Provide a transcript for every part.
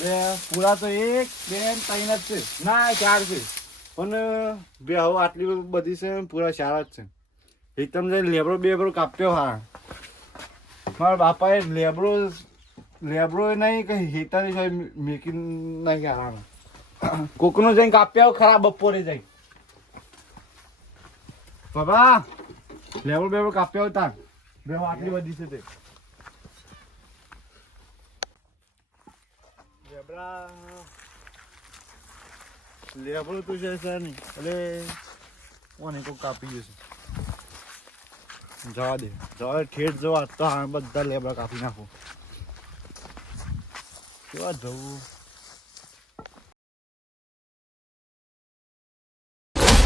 બે પૂરા તો એક, બે ત્રણ જ છે. ના, ચાર છે. પણ, બે હવે આટલી બધી છે પૂરા ચાર જ છે. એકદમ જઈને લેબરો બેબરો કાપ્યો હા. મારા બાપાએ લેબડો લેબડો નહીં, કઈ હેતાની સાહેબ મેકી નહીં આરામ કોકનો જઈને કાપ્યા ખરાબ બપોરે જઈ બાબા, લેબરો બેબરો કાપ્યા હતા બે આટલી બધી છે તે. લેબડા લેબડો તો છે સર નહીં એટલે કોને કોક કાપી ગયું જવા દે જવા ઠેઠ જવા તો હા બધા લેબડા કાપી નાખો કેવા જવું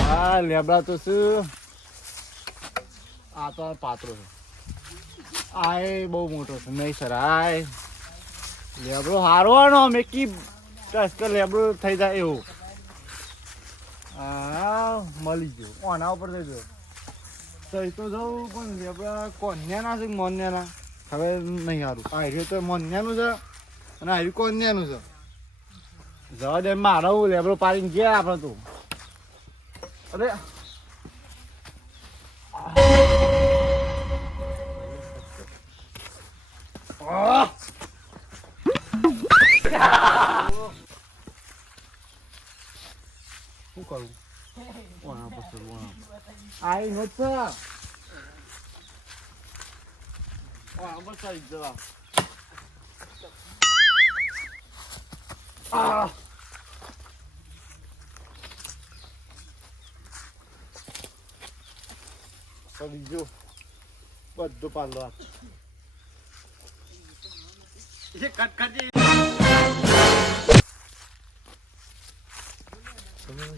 હા લેબડા તો શું આ તો પાત્રો છે આ બહુ મોટો છે નહીં સર આ લેબડો હારવાનો, મેકી ટસ્કર લેબડો થઈ જાય એવું. હા મળી ગયો. ઓના ઉપર થઈ ગયો. તો તો જવું, પણ લેબડા કોન્યાના છે કે મોન્યાના? હવે નહીં સારું આ રહ્યું તો મોન્યાનું છે અને આ રહ્યું કોન્યાનું છે. જવા દે મારો લેબડો પાડીને ગયા આપણે તો. અરે. આહ! શું કરું? ઓણા પછી ઓણા આઈ નત ઓણા બસ આવી જવા. આહ! પડી ગયો. બધો પાલો હાથ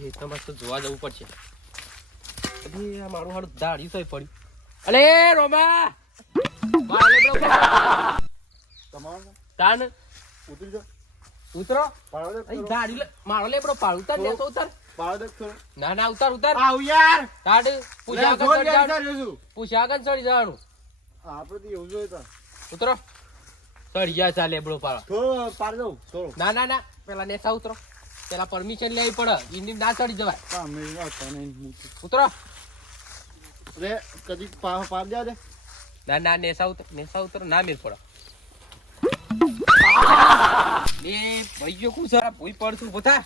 હેતમાં જોવા જવું પડશે. અરે આ મારું હાડું દાઢી થઈ પડી અરે રોમા. તમારો તાન? ઉતરી જાઓ. ઉતરો. મારો લેબડો પાડ. ઉતાર લેતો ઉતાર. ના ના ઉતાર ઉતાર. આવ યાર. તાડ પૂછા આગળ ચડી પૂછા આગળ ચડી જવાનું. આપણે તો એવું જોઈએ ઉતરો. ચડી ગયા ચા લેબડો પાડો. થોડો પાડી દઉં, ના ના ના. પેલા નેસા ઉતરો. પેલા પરમિશન લેવી પડે. ઇન્ડિયન ના ચડી જવાય. ઉતરો. રે, કદી પાર દ્યા દે. ના ના નેસા ઉતર નેસા ઉતર ના મેર પડો. એ ભાઈઓ કુ સર ભૂઈ પડશું પોતા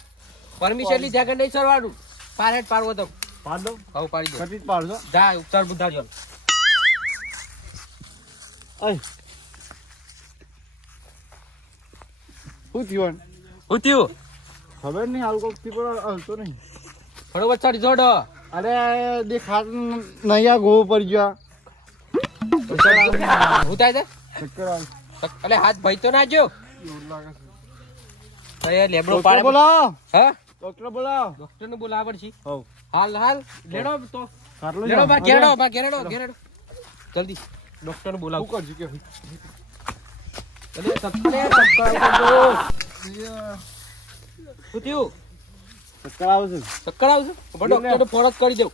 પરમિશન લીધા કે નહીં સરવાનું પારેટ પાડવો તો. પાડી દો હવ પાડી દો કદી જ પાડજો. જા ઉપચાર બુદ્ધા જો અય. હું થયું હું ઉત્યું ખબર નહીં આવું કોકથી પણ હલતો નહીં. બરોબર ચડી રિઝોર્ટ અરે દેખાત આ ગોવો પડી ગયો હું થાય છે ચક્કર અલે હાથ ભાઈ તો ના જો. લેબડો પાડે. બોલાવો. હા? ડોક્ટર બોલાવો. ડોક્ટર ને બોલાવ છે હાલ હાલ. લેડો તો. લેડો બા જલ્દી. ડોક્ટર શું બોલાવ કરજો કે સક્કર થયું ચક્કર આવશે ચક્કર આવશે પણ ડોક્ટર ફોન કરી દઉં.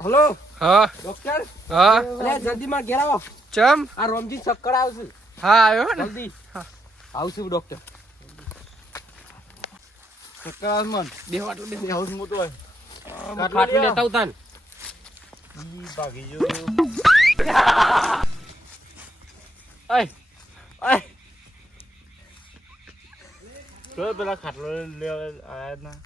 હલો? હા. ડોક્ટર હા. અરે જલ્દી માં ઘેર આવો. ચમ? આ રોમજી ચક્કર આવશે. હા આવ્યો ને? જલ્દી. આવશું ડોક્ટર ચક્કર આવશે મન. બે વાટલું બે એ હાઉસ મોટો હોય. લેતા ઉતાન ભાગી જો આય આય જો પેલા ખાટલો લેવા આયા જ ના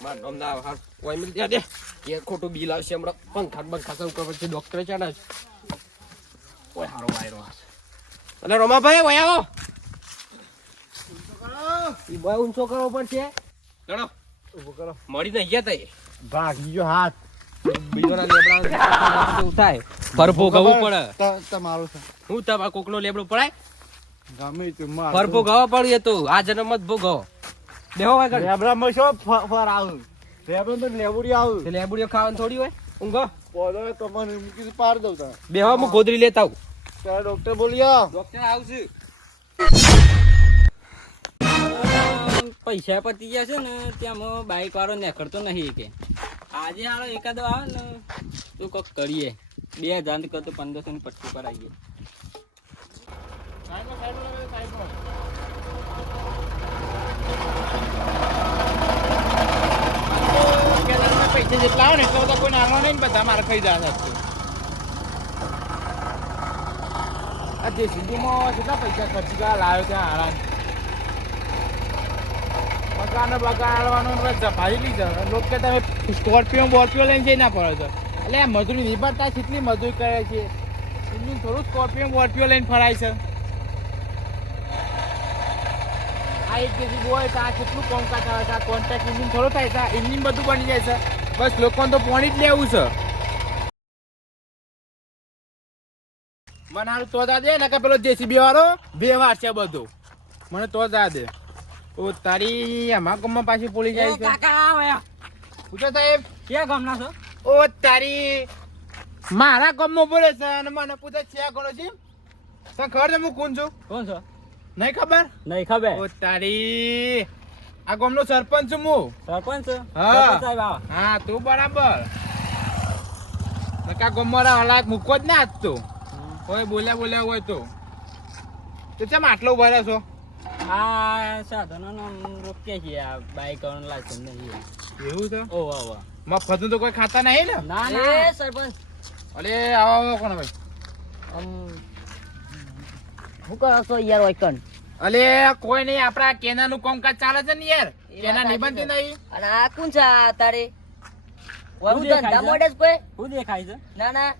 માર નામ ના આવે હાલ ઓય મિલ દે દે એ ખોટું બિલ આવશે હમણાં પંખા પંખા સૌ ઉપર પછી ડોક્ટર છે ને ઓય હારો વાયરો હશે અલે રોમાભાઈ ઓય આવો ઈ બોય ઊંચો કરવો પડશે ચલો ઊભો કરો મળી નહીં ગયા તઈ ભાગી ગયો હાથ બીજોના લેબડા ઉઠાય પરપો ગવું પડે તમારું તમારો હું તમારા કોકનો લેબડો પડાય ગમે તે માર ફર ગવો પડીએ તો આ જન્મ જ ભોગવો દેહો વાય કર લેબડામાં શું ફર આવ. લેબરા તો લેબુડી આવું. લેબડીઓ ખાવાનું થોડી હોય? ઊંઘો. પોદો તમને મૂકી પાર દઉં તા બેહો હું ગોદરી લેતા આવું. ત્યારે ડોક્ટર બોલ્યા? ડોક્ટર આવશે પૈસા પતી ગયા છે ને ત્યાંમાં બાઈક વાળો નીકળતો નહીં કે આજે હાલો એકાદો આવે ને તો કોક કરીએ. બે હજાર કરતો પંદરસો ની પટ્ટી પર આવીએ પૈસા જેટલા આવે ને એટલા બધા કોઈ નાખવા નહીં બધા મારે ખાઈ જાય આ જેસીબીમાં કેટલા પૈસા ખર્ચી ગયા લાવ્યો ત્યાં હારા બગાને બગાડવાનો જફાઈ લીધો લોકો કે તમે સ્કોર્પિયો બોર્પિયો લઈને જઈ ના પડો છો, એટલે મજૂરી નિભાવતા કેટલી મજૂરી કરે છે. થોડું સ્કોર્પિયો બોર્પિયો લઈને ફરાય છે. આ એક તો આ કેટલું કોમકાજ આવે છે આ કોન્ટ્રાક્ટ ઇન્જિન થોડું થાય છે? આ ઇન્જિન બધું બની જાય છે. બસ લોકોને તો પોણી જ લેવું છે. મને હારું તો દે ને કે પેલો જેસીબી વાળો વ્યવહાર છે બધું. મને તો દે. ઓ તારી આમાં ગમમાં પાછી પોલી જાય છે. કાકા પૂછો સાહેબ. ક્યાં ગામના છો? ઓ તારી મારા ગામમાં બોલે છે અને મને પૂછે છે કોણ છે તને ખબર છે હું કોણ છું? કોણ છો? નહીં ખબર? નહીં ખબર. ઓ તારી. આ ગામનો સરપંચ છું હું. સરપંચ? હા. સાહેબ હા તું બરાબર. નકા ગામમાં હલાક મૂકો જ ના આજ તું. કોઈ બોલ્યા બોલ્યા હોય તો. તો ચમ આટલો ભરે છો? આ સાધનો રોકે છે આ બાઈક લાયસન્સ નહીં એવું છે? ઓ વાહ વાહ. મફત તો કોઈ ખાતા નહીં ને? ના ના. સરપંચ અરે આવો આવો કોણ ભાઈ આમ શું કરો છો યાર ઓયકન અલે કોઈ નહીં આપડા કેનાનું કામકાજ ચાલે છે ને યાર. કેના નિબંધ નહીં. અને આ કોણ છે તારે? હું દેખાય ધંધા મોડે જ કોઈ? હું દેખાય છે. ના ના.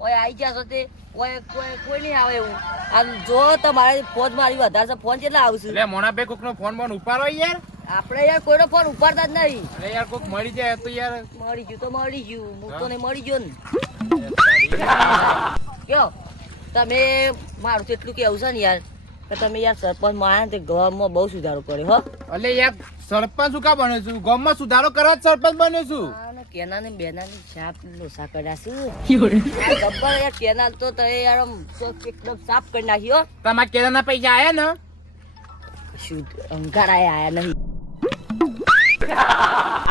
ઓય આઈ ગયા છો તે. કોઈ કોઈ કોઈ નહીં આવે એવું. આમ જો તમારે ફોન મારી વધારે છે. ફોન કેટલા આવશે? એટલે મોના ભાઈ કોક નો ફોન બોન ઉપાડો યાર. આપણે યાર કોઈનો ફોન ઉપાડતા જ નહીં. અરે યાર કોક મળી જાય તો યાર. મળી ગયું તો મળી ગયું. હું તો ને નહીં મળી ગયો ને. કયો? તમે મારું તો એટલું કેવું છે ને યાર કે તમે યાર સરપંચમાં તે ગામમાં બહુ સુધારો કર્યો હો. એટલે યાર સરપંચ શું કા બન્યો છું? ગામમાં સુધારો કરવા જ સરપંચ બન્યો છું. કેના કેનાલ ને બેના ની છાપ લોસા કર્યા છું. ગબ્બર યાર કેના તો તમે યાર એકદમ સાફ કરી નાખ્યો તમારા કેનાના પૈસા આયા ને? શું અંકાર આયા નહીં.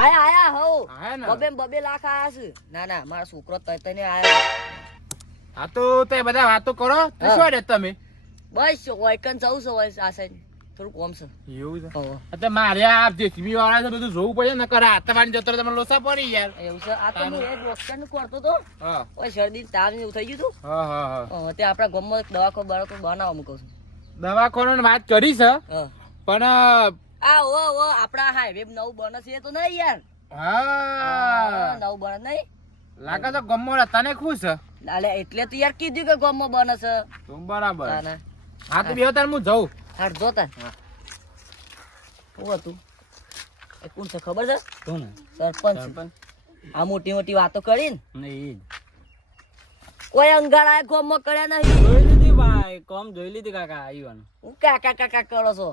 આયા આયા હો. આયા ને? બબે બબે લાખ આયા છે. ના ના મારા છોકરો તય તને આયા. હા તો તે બધા વાતો કરો. તો શું રે તમે? બસ ઓયકન જવું છે આ સાઈડ થોડું કોમ છે. એવું છે? એટલે મારે આ જેસીબી વાળા છે બધું જોવું પડે ને કરે આતવાની જતો તમે લોસા પડી યાર. એવું છે? આ તો હું એ ડોક્ટર કરતો તો. ઓય શરદી તાવ ને એવું થઈ ગયું હતું હા હા હા. હા, તે આપણા ગામમાં એક દવાખાનું બનાવવા મૂકું છું. વાત કરી છે પણ આ ઓ ઓ આપણા હાઈવે નવું બને છે તો નહીં યાર. હા નવું બને નહીં. લાગે તો ગમો તને ખુશ છે? અલે એટલે તો યાર કીધું કે ગમો બને છે. તો બરાબર. હા તો બે તાર હું જઉં. હાર જોતા હા. તું હતું? એ કોણ છે ખબર છે? કોણ? સરપંચ. આ મોટી મોટી વાતો કરીને? નહીં કોઈ અંગારા ગામમાં કર્યા નહીં. જોઈ લીધી ભાઈ કોમ જોઈ લીધી કાકા આવ્યું હું કાકા કાકા કરો છો?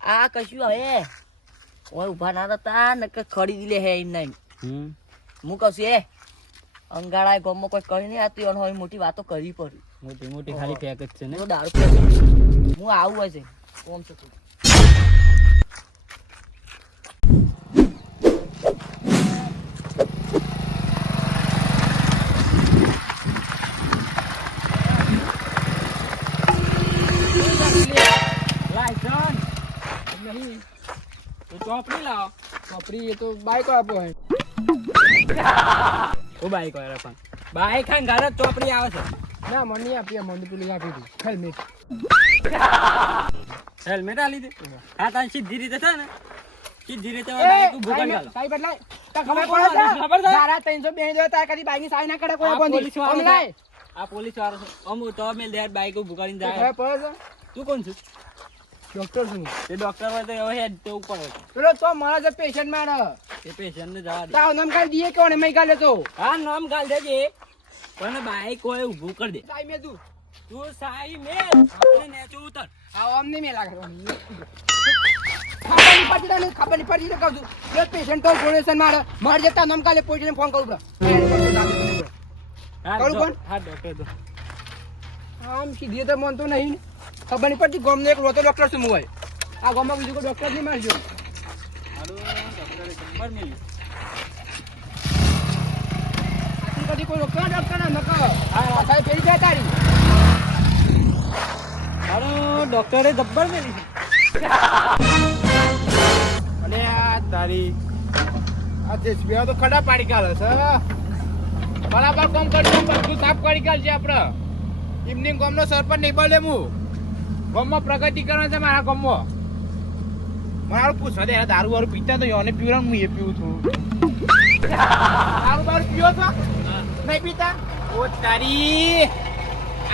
આ કશું હવે? ઓય ઊભા ના હતા ને ખરીદી લે હે એમ નહીં. હમ. હું કહું છું એ અંગારા ગામમાં કોઈ કરી નહીં આતી અને હવે મોટી વાતો કરવી પડી. મોટી મોટી ખાલી પેક જ છે ને? દારૂ પીતો હું આવું હશે કોમ છે તો. ચોપડી લાવો. ચોપડી એ તો બાઈક આપો હે. ઓ બાઈક વાળા પણ. બાઈક ખાન ઘરે ચોપડી આવે છે. ના મને આપી મને પેલી આપી દી હેલ્મેટ હેલ્મેટ આલી દે હા તાન સીધી રીતે છે ને? સીધી રીતે બાઈક ઊભું ગયો. સાહેબ એટલે ખબર પડે છે? ખબર છે? તારા 302 દો તાર કદી બાઈકની સાઈ ના કરે કોઈ પોલીસ વાળો. આ પોલીસ વાળો છે. અમુ તો મેં લેટ બાઈક ઊભું જાય. ખબર પડે તું કોણ છે? ડોક્ટર છું. તે ડોક્ટર હોય તો હવે હેડ તો ઉપર પેલો તો મારા જે પેશન્ટ મારે તે પેશન્ટ ને જવા દે. તાવ નામ કાલ દીએ કે ઓને મઈ કાઢ લેતો? હા નામ કાલ દેજે પણ બાઈક હોય ઊભું કરી દે. સાઈ મે તું. તું સાઈ મે. અને નેચો ઉતર. આ આમ નહીં મેલા કરવાની. ખબર નહીં પડતી તને ખબર નહીં પડતી તો કહું છું. જે પેશન્ટ તો ડોનેશન મારે. મારે જતા નામ કાલે પોલીસને ફોન કરું કરું કોણ? હા ડોક્ટર તો આમ સીધી તો મન તો નહીં ખબર નહીં પડતી, ગામનો એક રોતો ડોક્ટર છે હું આ ગામમાં બીજું કોઈ ડોક્ટર નહીં મારજો મારું બધી કોઈ ડોક્ટર ડોક્ટર ના નકો હા સાહેબ ફેરી જાય તારી. હાલો ડોક્ટરે જબ્બર અને આ તારી આ જે સ્પીવા તો ખડા પાડી કાઢે છે. બરાબર કામ કરજો, બધું સાફ કરી કાઢશે આપણે. ઇવનિંગ ગામનો સરપંચ નહીં બોલે હું. ગામમાં પ્રગતિ છે મારા ગામમાં મારું પૂછવા દે દારૂ વારું પીતા તો એને પીવરા હું એ પીવું છું. દારૂ બારૂ પીવો છો? નહીં પીતા? ઓ તારી.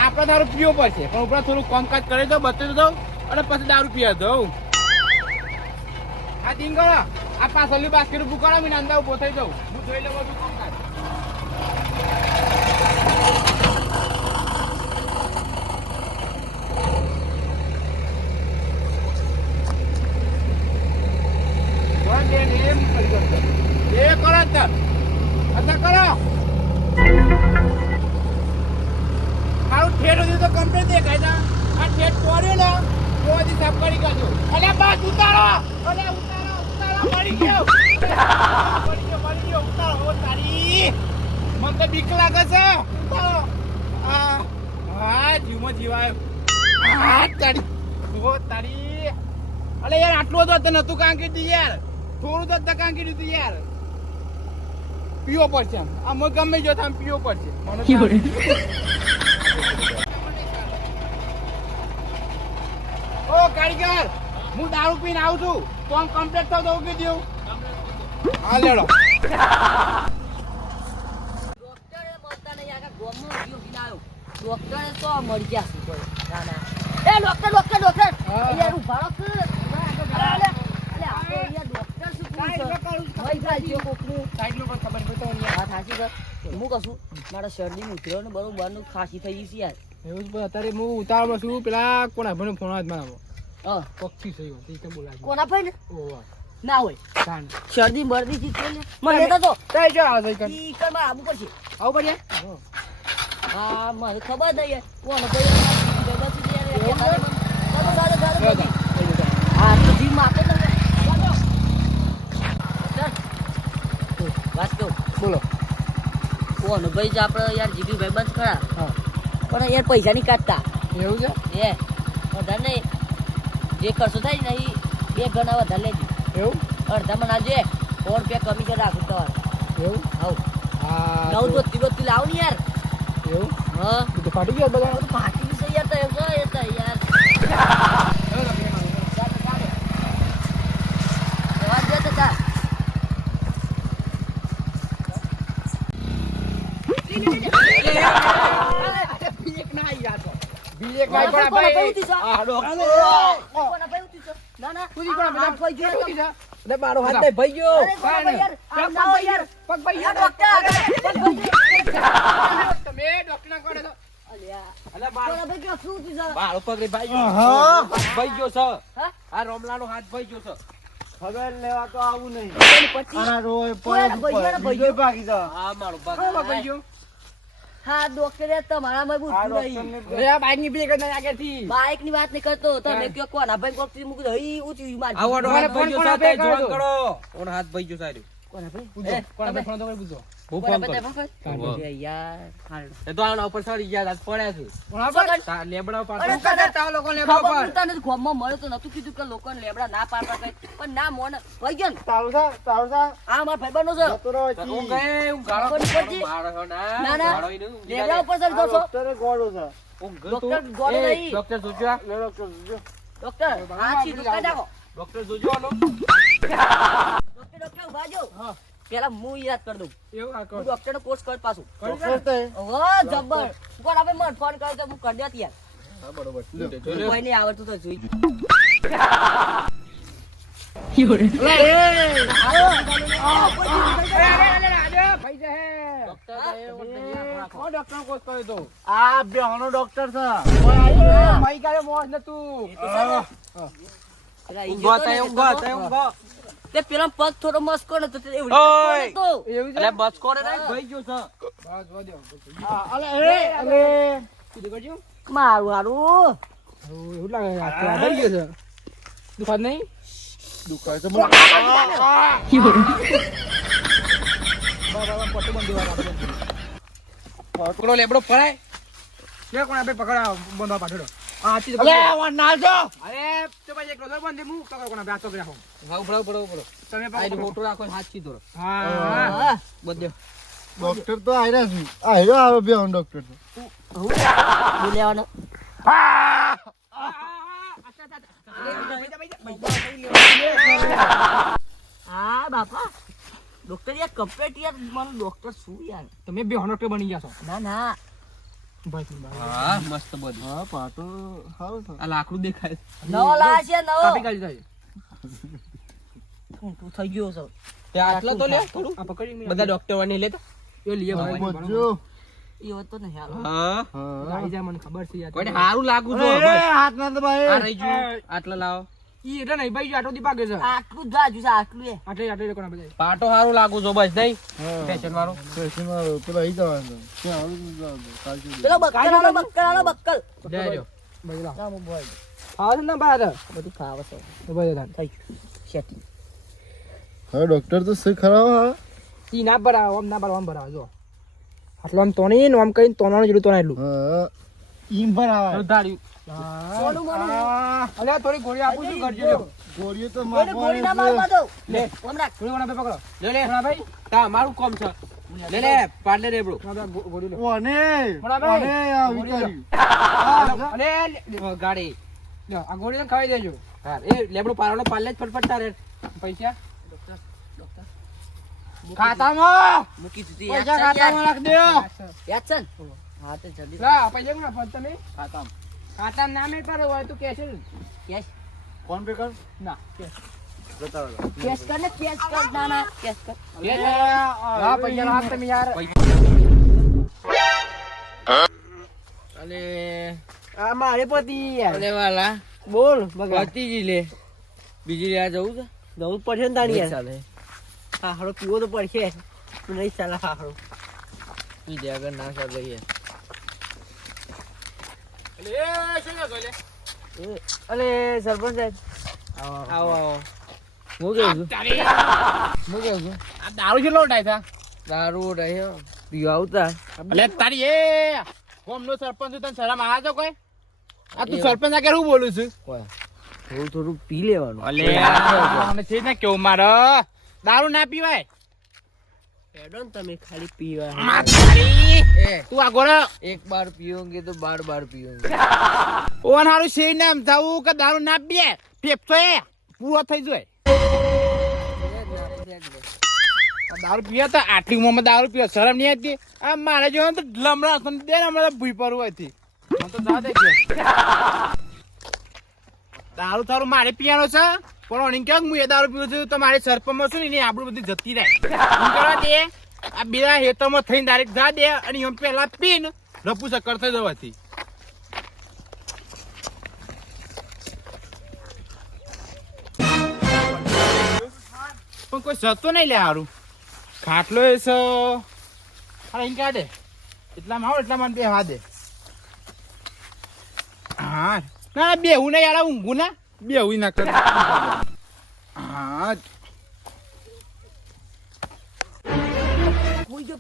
આપણે દારૂ પીવો પડશે, પણ ઉપરા થોડું કામકાજ કરી દો બતાવી દઉં અને પછી દારૂ પીવા દઉં. આ ટીંગળો આ પાછળની બાસ્કેટ ઉભું કરો મીને અંદર ઊભો થઈ જાઉં. હું જોઈ લઉં બધું કામકાજ One day name કરી દો સર. એ કરો અંદર અંદર કરો મારું ઠેઠ સુધી તો કમ્પ્લીટ દેખાય છે આ ઠેઠ તોડ્યો ને તો હજી સાફ કરી કાઢો અલે બસ ઉતારો અલે ઉતારો ઉતારો મળી ગયો મળી ગયો મળી ગયો ઉતારો ઓ તારી મને તો બીક લાગે છે. હા જીવમાં જીવાયો. હા તારી, ઓ તારી. અલે યાર, આટલું તો નતું કાંકી કીધું યાર. થોડું તો તને કાંકી તું યાર. પીવો પડશે આમ. મને ગમે જો આમ પીવો પડશે. મને ઓ, કારીગર, હું દારૂ પીને આવું છું. તો આમ કમ્પ્લેટ થતો કે દઉં હા, લેડો ડોક્ટરે મળતા નહીં આખા ગામમાં ઊભી ઉભીને આવ્યો. ડોક્ટરે તો મરી ગયા શું કોઈ. ના, ના. એ ડોક્ટર, ડોક્ટર, ડોક્ટર. અહીંયા ઊભા રહો કે. ના, આગળ જરા. અલે, અલે, અહીંયા ડોક્ટર શું પૂછે? ભાઈ, ભાઈ, જો કોકનું. સાઈડ નો ખબર નહીં તો હા, થાકી ગયો. હું કહું છું, મારા શરદી ઉતર્યો ને બરોબરનું ખાંસી થઈ ગઈ છે યાર. એવું જ અત્યારે હું ઉતાવળમાં છું પેલા કોના ફોન આવે મારા હા. પક્ષી થયો તે બોલાય કોના ભાઈ ને? ઓવા ના હોય શરદી થી છે મને તો જો આવે ઈ કર પડશે આવું હા મને ખબર યાર કોણ ભાઈ. હા તો જીમ આપે ને વાત કહું? બોલો. કોણ? ભાઈ જ આપણે યાર જીગી ભાઈ બંધ ખરા. પણ યાર પૈસા નહીં કાઢતા. એવું છે? એ વધારે નહીં. જે ખર્ચો થાય ને એ બે ગણા વધારે લેજો. એવું? અડધા મને આજે સો રૂપિયા કમિશન રાખું તમારે. એવું? હવ નવ દોતી બોતી લાવ ને યાર. એવું હા. તો ફાટી ગયો બધા યાર તો એમ તો યાર મારો હાથ ભાઈ ગયો. પગ ભાઈ ખબર લેવા તો આવું નહીં. ભાગી જા ગયો હા ડોક્ટરે નહીં. ને બાઈકની બ્રેક જ બાઈકની વાત નહીં કરતો. તમે કયો કોના ભાઈ કોકથી મૂકી હઈ ઊંચી માર. આવો હાથ ભાઈ ફોન ગયો કોને કરો? હાથ ભાઈ ગયો સારું કોના ભાઈ? પૂછો એ, કોણ ફોન તો કરી પૂછો. હું ફોન ભાઈ કરું. યાર હાલ. એ તો આના ઉપર સડી ગયા હાથ પડ્યા છે. તા લેબડા પાડો તને તા લોકો ને ખબર બાપા. પડતા નથી ગામમાં મળ્યો તો નતું કીધું કે લોકોને લેબડા ના પાડવા કઈ. પણ ના મોને. વઈ ગયો ને. તારું સા તારું સા આ જતો રહો તો છી. હું ગઈ હું ગાળો કોની મારો ના ના, ના. લેબડા ઉપર ચડી આ છો ડોક્ટરે ગોળો છે. ડોક્ટર ગોળો નહીં. ડોક્ટર જોજો ડોક્ટર જો ડોક્ટર હા છી દુકાન જાઓ ડોક્ટર જોજો ડોક્ટર ડોક્ટર ઊભા હા. પેલા હું યાદ કરી દઉં. એવું હું ડોક્ટર નો કોર્સ કર પાછું. ડોક્ટર તે વાહ જબર કોણ? આપે મને ફોન કર્યો તો હું કરી દેત યાર હા, બરોબર. કોઈ નહીં આવડતું તો જોઈ. ડોક્ટર નો તો પેલા ને પગ થોડો મસ્કો નતો તે એવું તો. એવું અલે બસ કોને ભાઈ ગયો છે. બસ વધ્યો હા અલે એ અલે. કીધું કરજો. મારું હારું. એવું લાગે આ તો ગયો છે. દુખાત નહીં? દુખાય તો પકડો લેબડો પડાય લે કોણ આપે પકડા બંધવા પાછળ. આ હાથી અલે વા ના જો અરે તો પછી એક રોજર બંધ હું તો કોના બે તો રાખો ભાવ ઉપડો ઉપડો તમે આ ફોટો રાખો હાથ સીધો હા હા બધે. ડોક્ટર તો આયરા છે. આયરો આવે બે ડોક્ટર તો. બોલ્યાવાનો હા બાપા. ડોક્ટર યાર કમ્પ્લેટ યાર મને ડોક્ટર શું યાર? તમે બે ડોક્ટર બની ગયા છો. ના ના. હા મસ્ત બધું હા પાટો સારો આ લાકડું દેખાય. નવો લાયા છે નવો. કાપી કાઢી જાય તું તું થઈ ગયો છો. તે આટલો તો લે થોડું. આ પકડી બધા ડોક્ટર વાને લે તો. એ લીએ ભાઈ. બચ્ચો. એ તો નહીં હાલો. હા. હા. જાય મને ખબર છે યાર. કોઈને હારું લાગુ જો હાથ ના દબાય આ રહી ગયું આટલા લાવો. ઈ એટલે નહીં ભાઈ આટો દી પાકે છે. આટલું જ છે આટલું એ. આટલે આટલે કોના બધા પાટો સારું લાગુ જો બસ નહીં? ફેશન વાળો? ફેશન વાળો પેલા જવાનું પેલો બક્કલ આલો બક્કલ આલો બક્કલ. ના ને બધું ખાવા છે. તો થઈ હવે ડોક્ટર તો શું ખરાબ હા? ઈ ના ભરાવ આમ ના ભરાવ આમ ભરાવ જો. આટલો આમ તોણી આમ કઈ તોણવાનું જેટલું તોણાયેલું હા. ઈમ ભરાવ ધાર્યું સોનું મોનું અલ્યા થોડી ગોળી આપું છું કરજો લ્યો. તો કોઈને ગોળી ના મારવા દો લે. ઓમ રાખ. થોડી પકડો. લે લે. ભાઈ તા મારું કોમ છે. લે લે પાડલે રે બ્રો. ગોળી લે. ઓને ઓને આ ગોળી અલે ગાડી. લ્યો આ ગોળી ખાઈ દેજો. હા એ લેબડો પારવાનો પાલે જ ફટફટતા તારે. પૈસા? ખાતામાં! મૂકી દીધી. પૈસા ખાતામાં રાખ દે યાદ છે હા તો જલ્દી. લા પૈસા કોના ફરતા નહીં ખાતામાં. ખાતા નામે પર હોય તો કેશ કેશ ફોન પે કર ના કેશ બતાવો કેશ કર ને કેશ કર ના ના કેશ કર. હા પૈસા રાખ તમે યાર. અલે. આ મારે પતિ યાર વાલા. બોલ ભગવાન ભતીજી લે. બીજી લેવા જવું છે? જવું પડશે ને તાણી ચાલે. હા હારો પીવો તો પડશે. નહીં ચાલે હા હારો બીજે આગળ ના ચાલે યાર. અલે સરપંચ સાહેબ. આવો આવો. હું કેવું છું? હું કેવું છું? આ દારૂ કેટલો ઉઠાય છે? દારૂ રહ્યો પીવા આવતા. અલે તારી એ ગામનો સરપંચ તને શરમ આવે છે કોઈ? આ તું સરપંચ આગળ હું બોલું છું? થોડું થોડું પી લેવાનું. અલે છે ને કેવું મારો? દારૂ ના પીવાય? હેડો ને તમે ખાલી પીવા. તારી તું એક બાર પીઓગે તો બાર બાર પીઓગે. ઓન હારું છે ને એમ કે દારૂ ના પીએ ફેફસો એ પૂરો થઈ જાય. દારૂ પીએ તો આટલી ઉંમરમાં દારૂ પીએ શરમ નહીં હતી આ મારે જો તો લમડા સમજે ને હમણાં ભૂઈ પરવું હતી તો. દારૂ થારું મારે પીવાનો છે? પણ ઓની કેવું હું એ દારૂ પીવું છું? તમારે મારે સરપંચમાં છું ને આપણું બધું જતી રહે. શું કરવા દે, આ બીજા હેતરમાં થઈને ડાયરેક્ટ જા દે અને એમ પેલા પીને રપુ ચક્કર થઈ જવાથી પણ કોઈ જતો નહીં લે સારું ખાટલો એ છે અરે અહીં કાઢે એટલામાં આવો, એટલામાં બે હા દે. હા. ના બે હું નહીં યાર ઊંઘું ના. બેહું ના કર હા.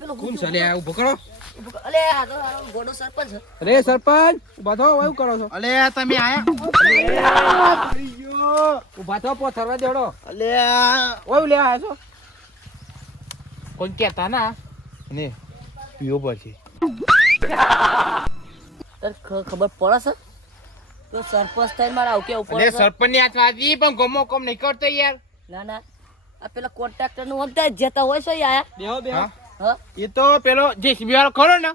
પેલો કોણ છે? લે ઊભો કરો. ગોડો સરપંચ થો એવું કરો છો? અલે તમે આયા? ઊભા થો પોથરવા દેડો અલે ઓય લે આયા છો? કોઈ કેતા ના. ને પીવો પછી. ખબર પડે છે? તો સરપંચ થઈને મારે આવું કેવું પડે સરપંચની હાથ વાજી પણ ગમો કોમ નહીં કરતો યાર. ના ના. આ પેલા કોન્ટ્રાક્ટરનું આમ જતા હોય છે આયા બેહો બેહો. હા? એ તો પેલો જે વાળો ખરો ને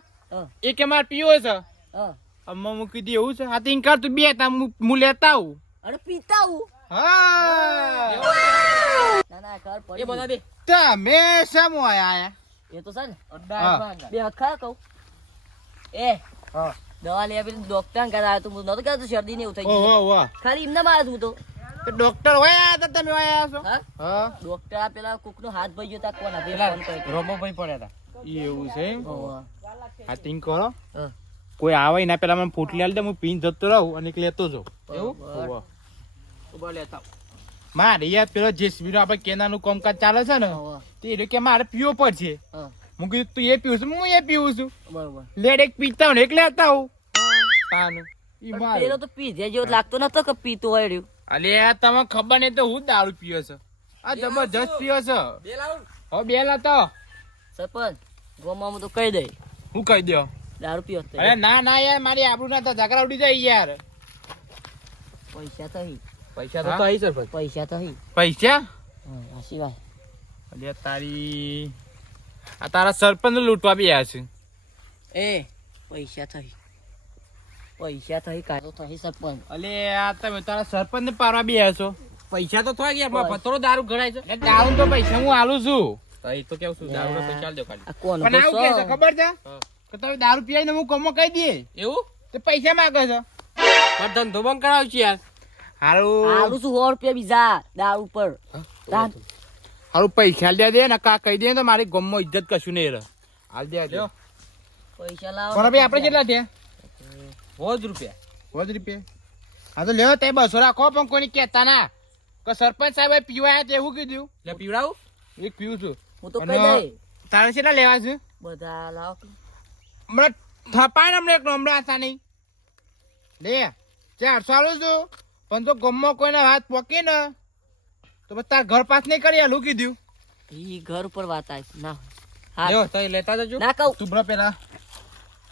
એ કે મારે પીવો છે. હા. અમ્મા હું કીધું એવું છે? હા તો ઇનકાર તું બે તા હું હું લેતા આવું. અરે પીતા આવું? હા. ના ના ખબર પડી બે તમે સમો આયા એ તો છે ને. બે હાથ ખા કહું. એ. હા. દવા લેવા પેલી ડોક્ટર ને કહેતા તું નતો કહેતો શરદી ને એવું થઈ ગયું. ખાલી એમને મારે તું તો. તો ડોક્ટર હોય આયા તમે હોય છો? હા? હા? ડોક્ટર આ પેલા કોક નો હાથ ભાઈ ગયો તા કોના બે પેલા ફોન પડ્યા હતા એવું છે એમ? ઓહો. કરો. કોઈ આવે ના પેલા મને ફૂટલી આલી દે હું પીન જતો રહું અને એક લેતો જાઉં. એવું. ઊભા લેતા મારે યાર પેલો જેસીબી નો આપણે કેનાનું કામકાજ ચાલે છે ને તે કે મારે પીવો પડશે. હા. હું કીધું તું એ પીવું છું હું એ પીવું છું. બરોબર. લેડ એક પીતા હોય એકલે એક લેતા હું. તાનું. ઈ પેલો તો પીધ્યા જેવો લાગતો નતો કે પીતો હોય રહ્યું. અલે તમે ખબર નહીં તો હું દારૂ પીયો છે. આ જબરજસ્ત પીયો છે. બે લાવ. હવે બે લાતો સરપંચ ગોમાં હું તો કહી દઈ. હું કહી દો દારૂ પીયો તો. અરે ના ના યાર મારી આબરૂ ના તો ઝઘડા ઉડી જાય યાર. પૈસા તો હી. પૈસા તો તો અહીં સરપંચ. પૈસા તો હી. પૈસા? હા, સિવાય. અલે તારી આ તારા સરપંચ લૂંટવા બી આવ્યા છે. એ પૈસા થઈ. પૈસા થઈ કાઢો થઈ સરપંચ. અલે આ તમે તારા સરપંચ ને પારવા બી આવ્યા છો. પૈસા તો થોડા ગયા પથરો દારૂ ગણાય છે. દારૂ તો પૈસા હું આલું છું. તઈ તો કેવું છું દારૂ પૈસા દો ખાલી. કોણ પણ આવું કે ખબર છે? કે તમે દારૂ પીવાય હું કમો કહી દઈએ? એવું? તો પૈસા માંગે છે. પણ ધંધો બંધ કરાવ છે યાર. હારું. આલું છું સો રૂપિયા બીજા દારૂ પર. હારું પૈસા દે દે ને કા કહી દે તો મારી ગમમાં ઇજ્જત કશું નહીં રહે. હાલ દે દે. પૈસા લાવો. પણ ભાઈ આપણે કેટલા થયા? હોજ રૂપિયા. પાંચ રૂપિયા. હા તો લ્યો તે બસો રાખો પણ કોઈને કહેતા ના. કે સરપંચ સાહેબ પીવાયા તે એવું કીધું? એટલે પીવડાવું? એક પીવું છું. હું તો કહી દઈ તારે કેટલા લેવા છે? બધા લાવ. હમણાં થપાય ને હમણાં એક હમણાં હતા નહીં. લે ચારસો આવું છું. પણ તો ગમમાં કોઈને હાથ પોકે ને તો પછી તાર ઘર પાસ નહીં કરી આલું કીધું ઈ ઘર ઉપર વાત આવી. ના હા લ્યો તો એ લેતા જજો. ના કહું. તું પેલા.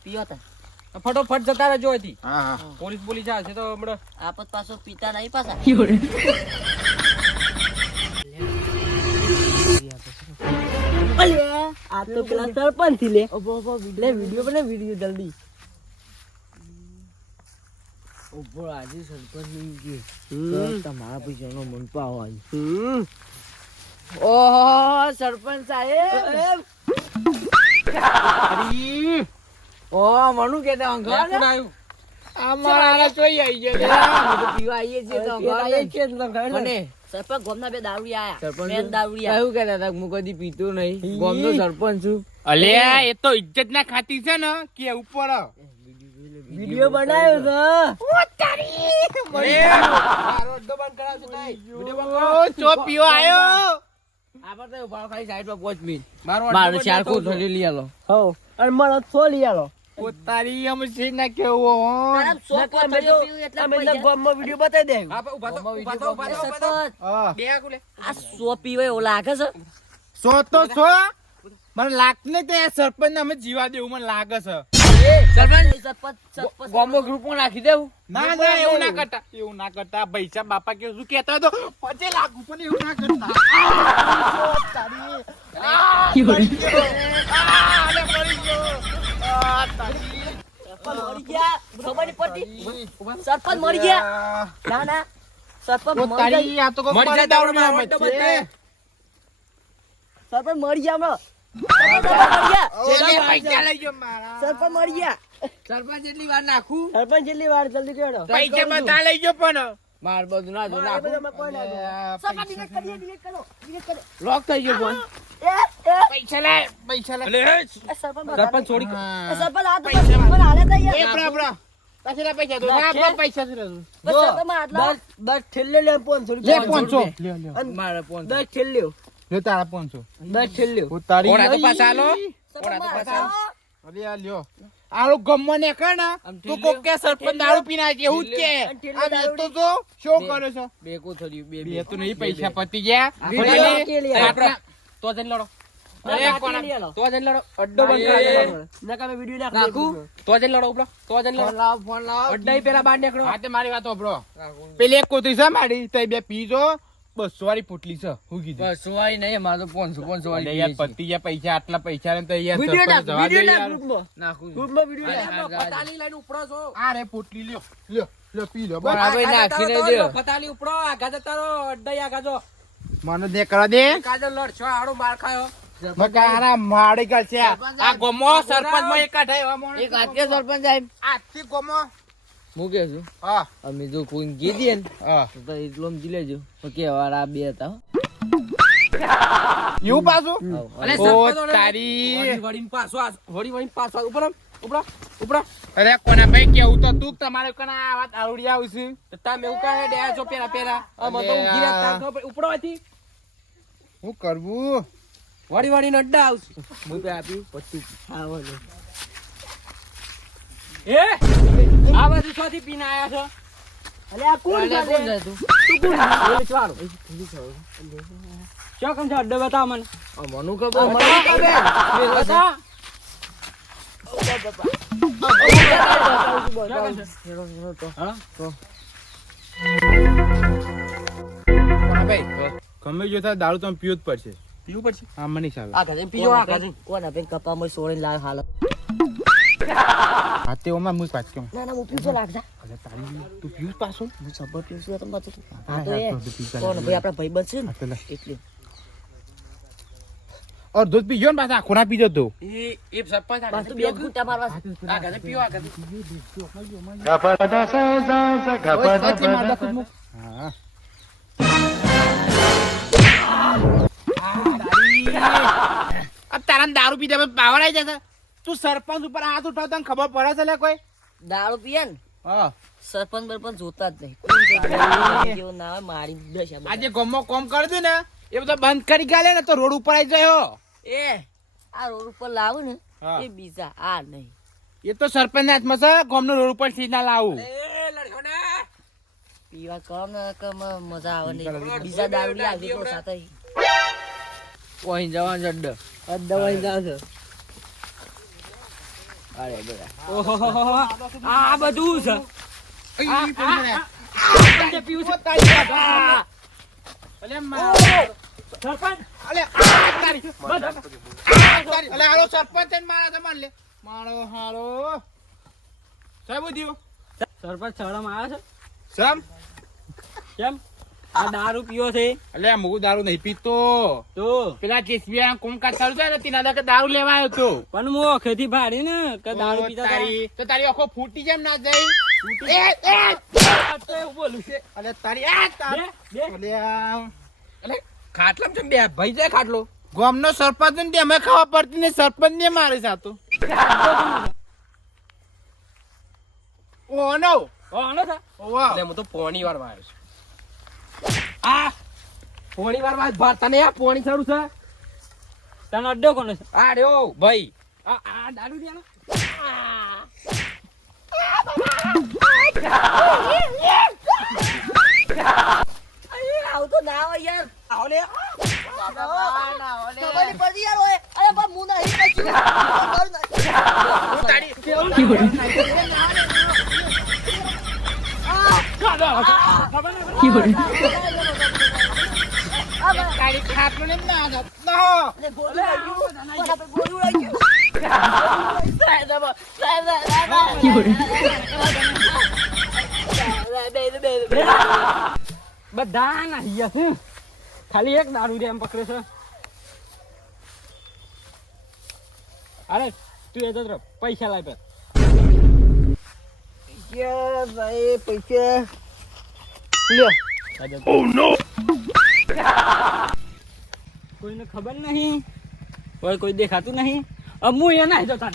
પીઓ તા ફટોફટ જતા રહેજો હતી હા હા. પોલીસ પોલીસ આવશે તો હમણાં. આપત પાછો પીતા નહીં પાછા. અલ્યા, આ તો પેલા સરપંચથી લે લે વીડિયો બને વીડિયો જલ્દી. ઊભો આજે સરપંચની તમારા પૈસાનો મનપા હોય. ઓહો સરપંચ સાહેબ. ઓહ મનુ કે તો કોણ આવ્યું? આ ચોઈ આવી ગયો. પીવા આવીએ છીએ તો આવીએ છીએ મને સરપંચ ગોમના બે દારૂ આયા. સરપંચ મેન દારૂ કહેતા હતા હું કદી પીતો નહીં. ગામનો સરપંચ છું. અલ્યા એ તો ઇજ્જત ના ખાતી છે ને કે ઉપર વિડિયો બનાવ્યો છે. ચો પીવો આયો આપણે તો ઊભા ખાલી સાઈડ પર પાંચ મિનિટ મારો મારે ચાર કો થોડી લઈ આલો હો. અને મારો છો લઈ આલો તારી આમ છે ના કેવો ગામમાં વિડિયો બતાવી દે. આ સો પીવે એવું લાગે છે? સો તો સો મને લાગતું નહીં તે સરપંચ ને અમે જીવા દેવું મને લાગે છે. સરપંચ? સરપંચ ગ્રુપમાં નાખી દેવું ના ના એવું ના કરતા એવું ના કરતા. પૈસા બાપા કે શું કહેતા તો પચે લાખ પણ એવું ના કરતા. સરપંચ મરી ગયા. ખબર નહીં પડતી સરપંચ મરી ગયા ના મરી ગયા. સરપંચ મરી ગયા. સરપંચ મરી ગયા. લે. સરપંચ સરપંચ એટલી વાર નાખું? સરપંચ જેટલી વાર જલ્દી કેડો પૈસા બધા લઈ ગયો પણ. માર બધું ના જો નાખું. સરપંચ. લોક થઈ ગયો ફોન પૈસા લે પૈસા લે. એ સરપંચ સરપંચ છોડી સરપંચ આ તો મને હાલે તો એ બરા, બરા. પાછળ પૈસા દો. આપણા પૈસા છે રજુ. બસ સરપંચમાં લે પાંચસો લે, લે. મારે ફોન લે તારા પાંચસો. દસ ઉતારી ઓળા તો. પાછા આલો. સરપંચમાં આટલા. અરે આ લ્યો. આલો ગમમાં ને તું કોક કે સરપંચ દારૂ પીના છે, એવું જ કે. આ વેચતો તો શો કરે છે? બે કો થયું બે બે તો નહીં પૈસા પતી ગયા. તો જઈને લડો. તો જઈને લડો. અડ્ડો બંધ નકા મેં વીડિયો નાખી નાખું? તો જઈને લડો ઉપડો તો જઈને ફોન લડો. લાવ ફોન લાવ. અડ્ડાઈ પેલા બહાર નીકળો. હા મારી વાત સાંભળો. પેલી એક કોતરી છે મારી તો બે પીજો બસો વાળી પોટલી છે હું કીધું. બસ વાળી નહીં મારે તો પાંચસો પાંચસો વાળી યાર પતિ છે. પૈસા આટલા પૈસા ને તો યાર વિડિયો નાખ, જવા નાખ ગ્રુપમાં. નાખું. ગ્રુપમાં વિડિયો નાખ. હા, લઈને ઉપડો છો. આ રે પોટલી લ્યો લ્યો લ્યો પી લ્યો બરાબર. ભાઈ નાખીને દે. પતાલી ઉપડો આગા જતા રહો અડ્ડાઈ આગા જો મને દે કરા દે. કાજો લડશો આડો માર ખાયો. મકા હારા માડી ગલ છે આ ગોમો સરપંચમાં એક આઠ આવ્યા એક હાથે સરપંચ સાહેબ? આજથી ગોમો. હું કે છું હા. અમે જો કોઈ કીધી ને હા. તો એટલો સમજી લેજો કે આ બે હતા. એવું પાછું? ઓ તારી. વળી પાછો વળી વળીને પાછો ઉપર ઉપડો ઉપડો અરે કોના ભાઈ કેવું તો તું તમારે કના આ વાત આવડી આવશે તો તમે એવું કહે ડે છો પેલા પેલા. અમે તો ઊંઘી રહ્યા. તાર ઉપડો અહીંથી. હું કરવું? વળી વળીને નડ્ડા આવશે. હું તો આપ્યું પછી ખાવાનું. એ આ બધું છોથી પીને આયા છો? અલે આ કોણ છે? તું? કોણ છે? ચાલો. શું કમ છે? અડ્ડો બતા મને મનું. આ મને. બતાવો. પણ ગમે જો થાય દારૂ તમે પીવું જ પડશે. પીવું પડશે? હા મને ચાલે આ ગજે પીજો આ ગજે કોણ આપે? કપામાં સોળીને લાવ હાલ. હા તે ઓમાં હું પાછ કેમ? ના ના હું પીવું લાગજા. અરે તારી તું પીવું પાછો. હું સબર પીવું છું તો. પાછું હા હા, તો એ હા, કોણ? ભાઈ આપણા ભાઈ બનશે ને? એટલે. ઓર દૂધ પીજો ને પાછા આખો ના પીજો તો. એ એ સરપંચ આ બસ જ ઘૂંટા મારવા. આ ગજે પીવો આ ગજે ગપા સા સા સા ગપા સા વચ્ચે મારતા સા ખુદ હા અબ તારા દારૂ આવી તું સરપંચ ઉપર હાથ ઉઠાવ તને ખબર પડે છે લે કોઈ? દારૂ પીએ ને હા. સરપંચ બરપંચ જોતા જ નહીં. ના મારી દશા આજે ગમો કોમ કરી દે ને એ બધા બંધ કરી ગયા ને તો રોડ ઉપર આવી જાય એ આ રોડ ઉપર લાવું ને એ બીજા આ નહીં. એ તો સરપંચ ના હાથમાં છે ગોમનો રોડ ઉપરથી ના લાવું. પીવા કમ ને કમ મજા આવે નહીં. બીજા દારૂ તો સાથે. ઓહી જવાનું અડ્ડો અડ્ડો વહી જાવ છો અરે બરા ઓહો આ બધું છે. સરપંચે પીવું છે. અલે મા- સરપંચ. અલે આ તારી. આ તારી. અલે હાલો સરપંચ છે ને મારા તો માન લે. મારો હાલો. સાહેબ ઉધ્યું. સરપંચ શરમ આવે છે? સમ કેમ? આ દારૂ પીવો છે? એટલે હું દારૂ નહીં પીતો. તો? પેલા જેસબી કોમ કાજ ચાલુ થાય ને તેના દકે દારૂ લેવા આવ્યો તો. પણ હું ઓખેથી ભાડી ને કે દારૂ પીતા તારી તો તારી આખો ફૂટી જેમ ના જાય. એ એ! તો એવું બોલું છે. અલે તારી આ તારે. બે બે. અલે અલે ખાટલામ છે બે ભાઈ જાય ખાટલો. ગામનો સરપંચ ને અમે ખાવા પડતી ને સરપંચ ને મારે સાતો. ઓનો. ઓનો થા. ઓવા. એટલે હું તો પોણી વારમાં છું. આ પોણી વારમાં ભાત તને આ પોણી સારું છે. તને અડ્ડો કોનો છે? આ રહ્યો ભાઈ. આ આ દારૂ પીવાનો આવું તો ના હોય યાર. આવલે. ખબર નહીં પડતી યાર ઓય. અરે બા હું નહીં કશું. મારું નહીં. તારી ખાટલો ને ના. ના. સાહેબ, સાહેબ. બધા ના હિયા છે ખાલી એક દારૂ છે એમ પકડે છે અરે તું એ તો પૈસા લાવ. પૈસા, ભાઈ, પૈસા. લ્યો. કોઈને ખબર નહીં. કોઈ કોઈ દેખાતું નહીં. અમુ હું એ ના જતા